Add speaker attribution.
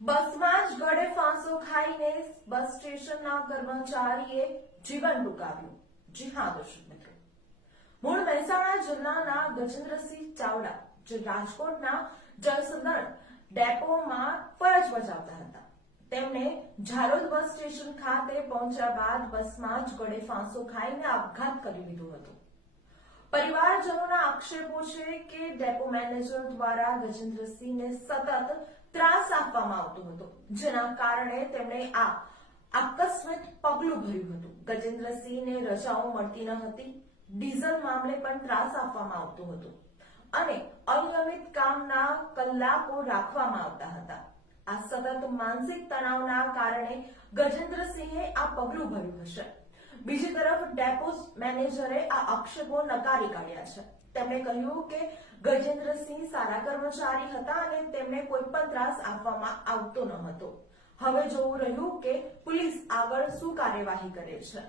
Speaker 1: બસમાં ગળે ફાંસો ખાઈને બસ સ્ટેશનના કર્મચારીએ જીવન ટૂંકાવ્યું જી હા, દર્શક મિત્રો. મૂળ મહેસાણા જિલ્લાના ગજેન્દ્રસિંહ ચાવડા, જે રાજકોટના જળસંદણ ડેપોમાં ફરજ બજાવતા હતા. તેમણે ઝાલોદ બસ સ્ટેશન ખાતે પહોંચ્યા બાદ બસમાં જ ગળે ફાંસો ખાઈને આપઘાત કરી લીધો હતો. પરિવારજનોના આક્ષેપો છે કે ડેપો મેનેજર દ્વારા ગજેન્દ્રસિંહને સતત ત્રાસ આપવામાં આવતો હતો, જેના કારણે તેમણે આ આકસ્મિક પગલું ભર્યું હતું. ગજેન્દ્રસિંહને રજાઓ મળતી ન હતી, ડીઝલ મામલે પણ ત્રાસ આપવામાં આવતો હતો અને અનિયમિત કામના કલાકો રાખવામાં આવતા હતા. આ સતત માનસિક તણાવના કારણે ગજેન્દ્રસિંહે આ પગલું ભર્યું હશે. બીજી તરફ ડેપોઝ મેનેજરે આ આક્ષેપો નકારી કાઢ્યા છે. તેમણે કહ્યું કે ગજેન્દ્રસિંહ સારા કર્મચારી હતા અને તેમને કોઈ પણ ત્રાસ આપવામાં આવતો ન હતો. હવે જોવું રહ્યું કે પોલીસ આગળ શું કાર્યવાહી કરે છે.